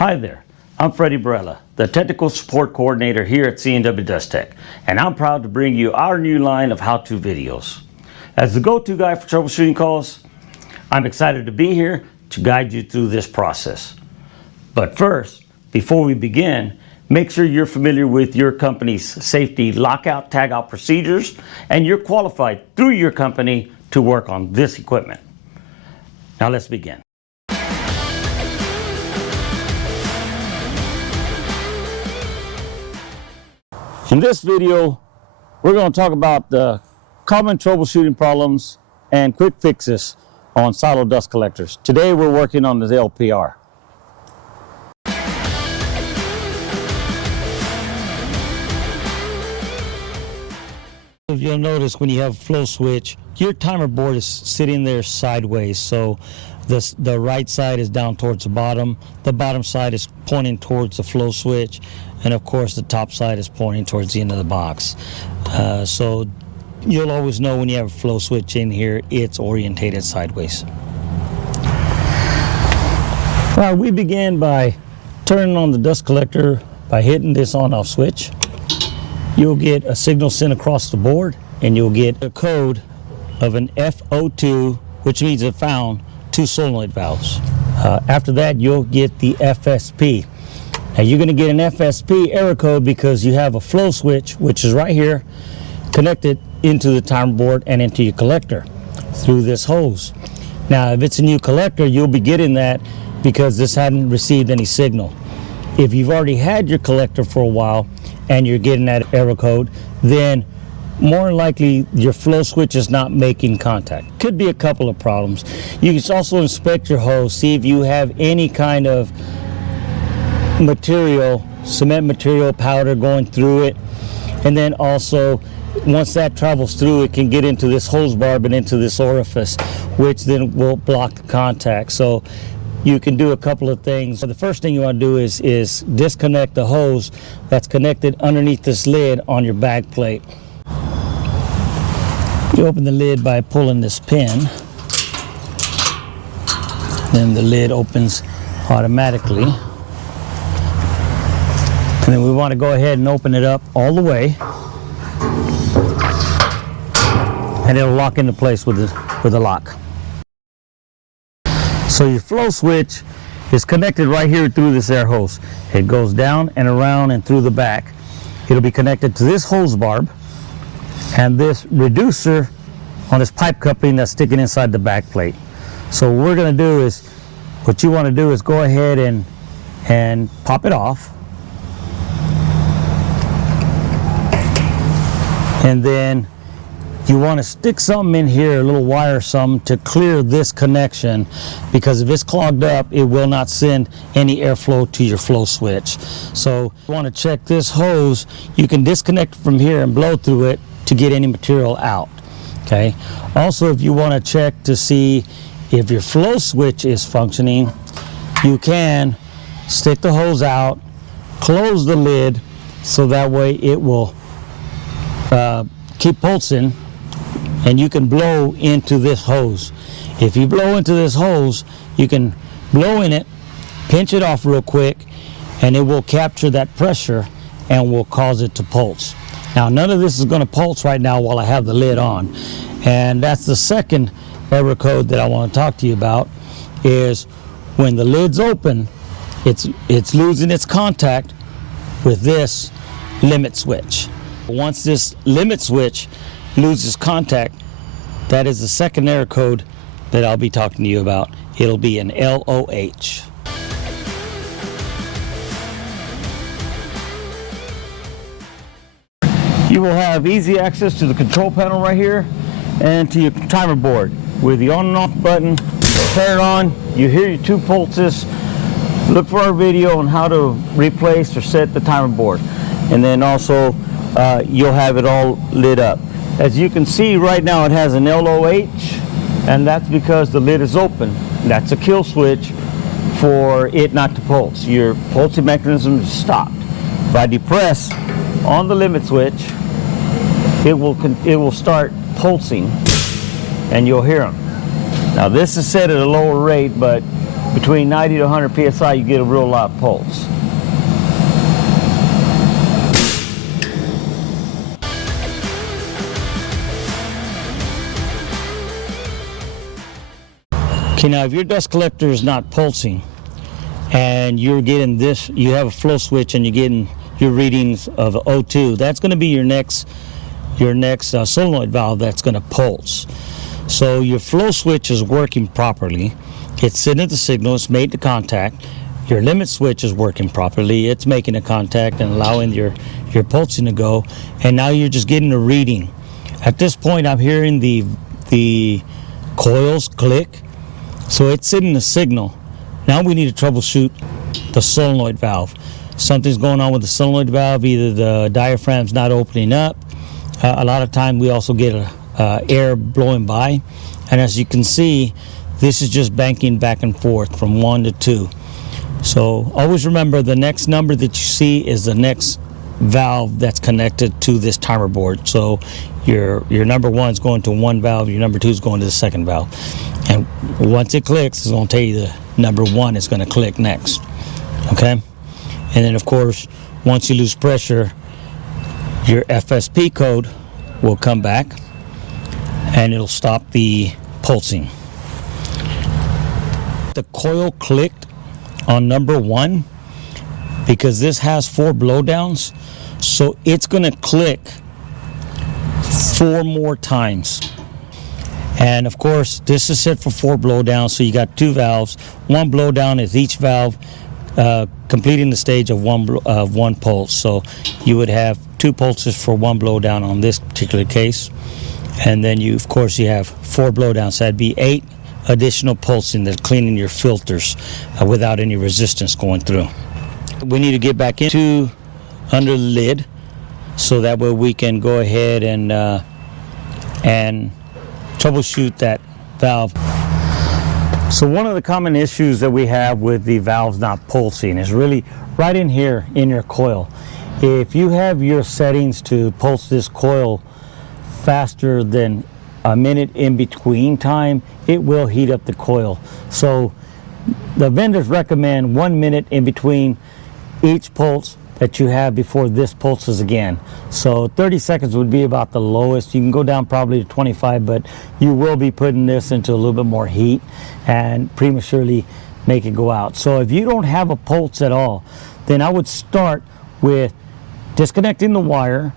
Hi there, I'm Freddie Barella, the Technical Support Coordinator here at C&W DustTech, and I'm proud to bring you our new line of how-to videos. As the go-to guy for troubleshooting calls, I'm excited to be here to guide you through this process. But first, before we begin, make sure you're familiar with your company's safety lockout, tagout procedures, and you're qualified through your company to work on this equipment. Now let's begin. In this video, we're going to talk about the common troubleshooting problems and quick fixes on silo dust collectors. Today we're working on the LPR. You'll notice when you have a flow switch, your timer board is sitting there sideways. So the right side is down towards the bottom side is pointing towards the flow switch, and of course the top side is pointing towards the end of the box. So you'll always know when you have a flow switch in here, it's orientated sideways. Well, we begin by turning on the dust collector by hitting this on-off switch. You'll get a signal sent across the board, and you'll get a code of an FO2, which means it found 2 solenoid valves. After that, you'll get the FSP. Now you're going to get an FSP error code because you have a flow switch, which is right here, connected into the timer board and into your collector through this hose. Now if it's a new collector, you'll be getting that because this hadn't received any signal. If you've already had your collector for a while and you're getting that error code, then more than likely your flow switch is not making contact. Could be a couple of problems. You can also inspect your hose, see if you have any kind of material, cement material, powder going through it. And then also, once that travels through, it can get into this hose barb and into this orifice, which then will block the contact. So you can do a couple of things. The first thing you want to do is disconnect the hose that's connected underneath this lid on your bag plate. You open the lid by pulling this pin. Then the lid opens automatically. And then we want to go ahead and open it up all the way. And it'll lock into place with the lock. So your flow switch is connected right here through this air hose. It goes down and around and through the back. It'll be connected to this hose barb and this reducer on this pipe coupling that's sticking inside the back plate. So what we're going to do is, what you want to do is go ahead and pop it off. And then you want to stick something in here, a little wire or something, to clear this connection, because if it's clogged up, it will not send any airflow to your flow switch. So you want to check this hose. You can disconnect from here and blow through it to get any material out. Okay. Also, if you want to check to see if your flow switch is functioning, you can stick the hose out, close the lid, so that way it will keep pulsing, and you can blow into this hose. If you blow into this hose, you can blow in it, pinch it off real quick, and it will capture that pressure and will cause it to pulse. Now, none of this is going to pulse right now while I have the lid on. And that's the second error code that I want to talk to you about, is when the lid's open, it's losing its contact with this limit switch. Once this limit switch loses contact, that is the second error code that I'll be talking to you about. It'll be an LOH. You will have easy access to the control panel right here and to your timer board. With the on and off button, turn it on, you hear your 2 pulses. Look for our video on how to replace or set the timer board. And then also you'll have it all lit up. As you can see right now, it has an LOH, and that's because the lid is open. That's a kill switch for it not to pulse. Your pulsing mechanism is stopped. If I depress on the limit switch, it will start pulsing, and you'll hear them. Now this is set at a lower rate, but between 90 to 100 psi, you get a real loud pulse. Okay, now if your dust collector is not pulsing and you're getting this, you have a flow switch and you're getting your readings of O2, that's going to be your next solenoid valve that's going to pulse. So your flow switch is working properly. It's sending the signal, it's made the contact. Your limit switch is working properly. It's making a contact and allowing your pulsing to go. And now you're just getting a reading. At this point, I'm hearing the coils click. So it's sending a signal. Now we need to troubleshoot the solenoid valve. Something's going on with the solenoid valve. Either the diaphragm's not opening up. A lot of time we also get air blowing by. And as you can see, this is just banking back and forth from 1 to 2. So always remember, the next number that you see is the next valve that's connected to this timer board. So your number 1 is going to one valve, your number 2 is going to the second valve. And once it clicks, it's going to tell you the number 1 is going to click next. Okay? And then of course, once you lose pressure, your FSP code will come back and it'll stop the pulsing. The coil clicked on number 1 because this has 4 blowdowns, so it's going to click 4 more times. And of course, this is set for 4 blowdowns, so you got 2 valves. 1 blowdown is each valve completing the stage of one pulse. So you would have 2 pulses for 1 blowdown on this particular case. And then you have 4 blowdowns. So that'd be 8 additional pulsing that's cleaning your filters without any resistance going through. We need to get back into under the lid so that way we can go ahead and troubleshoot that valve. So one of the common issues that we have with the valves not pulsing is really right in here in your coil. If you have your settings to pulse this coil faster than a minute in between time, it will heat up the coil. So the vendors recommend 1 minute in between each pulse that you have before this pulses again. So 30 seconds would be about the lowest. You can go down probably to 25, but you will be putting this into a little bit more heat and prematurely make it go out. So if you don't have a pulse at all, then I would start with disconnecting the wire.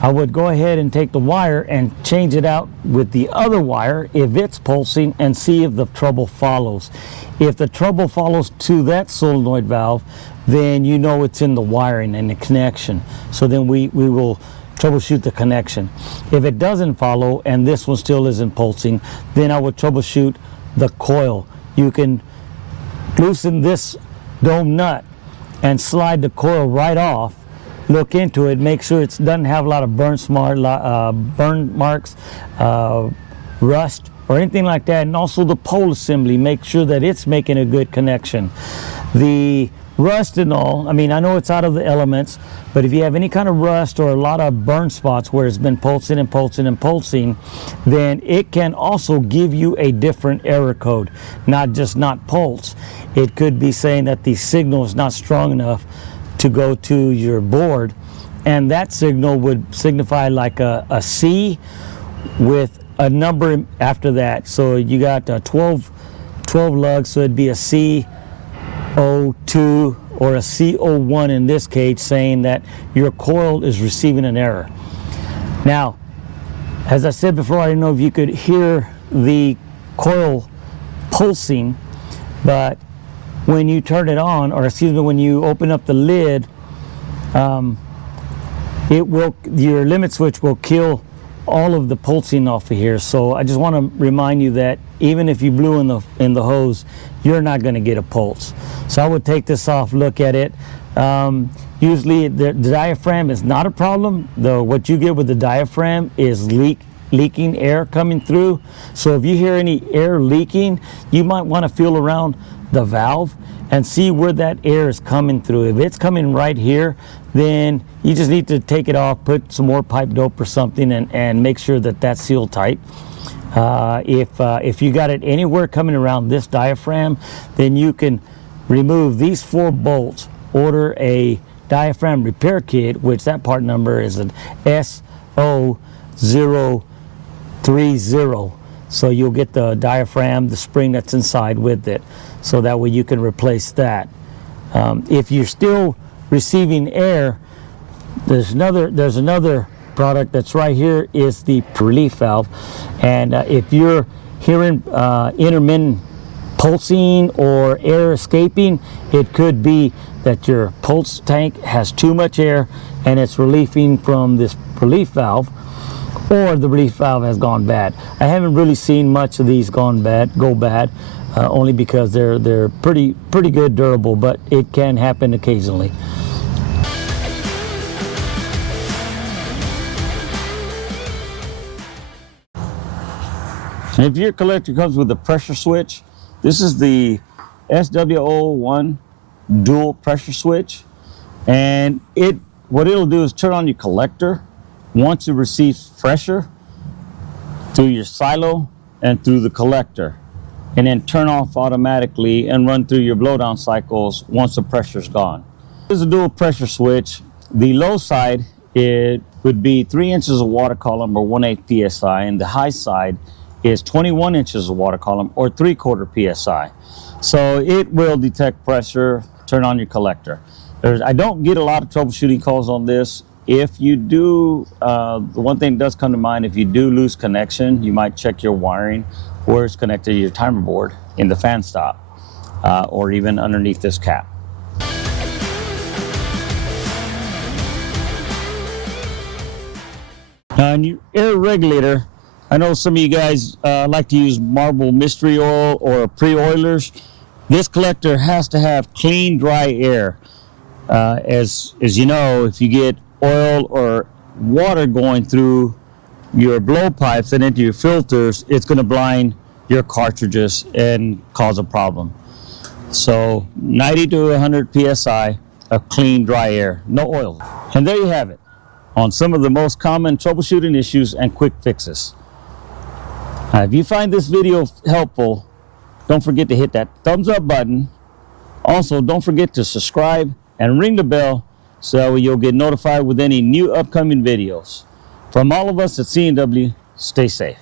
I would go ahead and take the wire and change it out with the other wire if it's pulsing and see if the trouble follows. If the trouble follows to that solenoid valve, then you know it's in the wiring and the connection. So then we will troubleshoot the connection. If it doesn't follow and this one still isn't pulsing, then I would troubleshoot the coil. You can loosen this dome nut and slide the coil right off. Look into it, make sure it doesn't have a lot of burn marks, rust, or anything like that. And also the pole assembly, make sure that it's making a good connection. The rust and all, I mean, I know it's out of the elements, but if you have any kind of rust or a lot of burn spots where it's been pulsing and pulsing and pulsing, then it can also give you a different error code, not just not pulse. It could be saying that the signal is not strong enough to go to your board, and that signal would signify like a C with a number after that. So you got 12 lugs, so it'd be a C02 or a C01 in this case, saying that your coil is receiving an error. Now, as I said before, I didn't know if you could hear the coil pulsing, but when you turn it on, or excuse me, when you open up the lid, your limit switch will kill all of the pulsing off of here. So I just want to remind you that even if you blew in the hose, you're not going to get a pulse. So I would take this off, look at it. Usually the diaphragm is not a problem. What you get with the diaphragm is leaking air coming through. So if you hear any air leaking, you might want to feel around the valve and see where that air is coming through. If it's coming right here, then you just need to take it off, put some more pipe dope or something, and make sure that that's sealed tight. If you got it anywhere coming around this diaphragm, then you can remove these 4 bolts, order a diaphragm repair kit, which that part number is an SO030. So you'll get the diaphragm, the spring that's inside with it, so that way you can replace that. If you're still receiving air, there's another product that's right here, is the relief valve. And if you're hearing intermittent pulsing or air escaping, it could be that your pulse tank has too much air and it's relieving from this relief valve, or the relief valve has gone bad. I haven't really seen much of these go bad, only because they're pretty good, durable, but it can happen occasionally. And if your collector comes with a pressure switch, this is the SWO1 dual pressure switch, and what it'll do is turn on your collector once it receives pressure through your silo and through the collector, and then turn off automatically and run through your blowdown cycles once the pressure's gone. This is a dual pressure switch. The low side, it would be 3 inches of water column or 1/8 psi, and the high side is 21 inches of water column or 3/4 psi. So it will detect pressure, turn on your collector. I don't get a lot of troubleshooting calls on this. If you do, the one thing that does come to mind, if you do lose connection, you might check your wiring where it's connected to your timer board in the fan stop, or even underneath this cap. Now, in your air regulator, I know some of you guys like to use marble mystery oil or pre-oilers. This collector has to have clean, dry air. As you know, if you get oil or water going through your blowpipes and into your filters, it's going to blind your cartridges and cause a problem. So 90 to 100 psi of clean, dry air, no oil. And there you have it, on some of the most common troubleshooting issues and quick fixes. If you find this video helpful, don't forget to hit that thumbs up button. Also, don't forget to subscribe and ring the bell so that you'll get notified with any new upcoming videos. From all of us at C&W, stay safe.